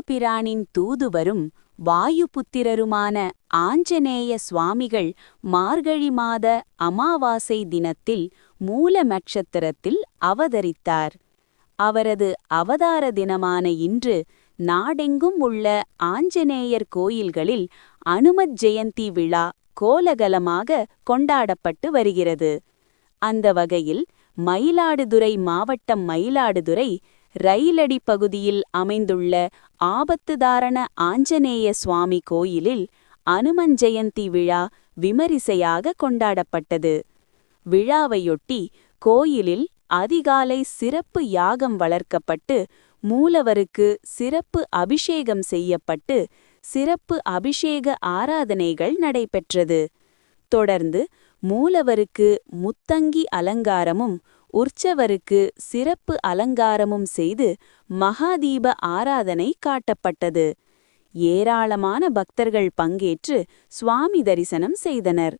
ராமபிரானின் தூதுவரும் வாயுபுத்திரருமான ஆஞ்சநேய சுவாமிகள் மார்கழி மாத அமாவாசை தினத்தில் மூல நட்சத்திரத்தில் அவதரித்தார். அவரது அவதார தினமான இன்று நாடெங்கும் உள்ள ஆஞ்சநேயர் கோயில்களில் அனுமத் ஜெயந்தி விழா கோலகலமாக கொண்டாடப்பட்டு வருகிறது. அந்த வகையில் மயிலாடுதுறை மாவட்டம் மயிலாடுதுறை ரயிலடி பகுதியில் அமைந்துள்ள ஆபத்துதாரண ஆஞ்சநேய சுவாமி கோயிலில் அனுமன் ஜெயந்தி விழா விமரிசையாக கொண்டாடப்பட்டது. விழாவையொட்டி கோயிலில் அதிகாலை சிறப்பு யாகம் வளர்க்கப்பட்டு மூலவருக்கு சிறப்பு அபிஷேகம் செய்யப்பட்டு சிறப்பு அபிஷேக ஆராதனைகள் நடைபெற்றது. தொடர்ந்து மூலவருக்கு முத்தங்கி அலங்காரமும் உற்சவருக்கு சிறப்பு அலங்காரமும் செய்து மகாதீப ஆராதனை காட்டப்பட்டது. ஏராளமான பக்தர்கள் பங்கேற்று சுவாமி தரிசனம் செய்தனர்.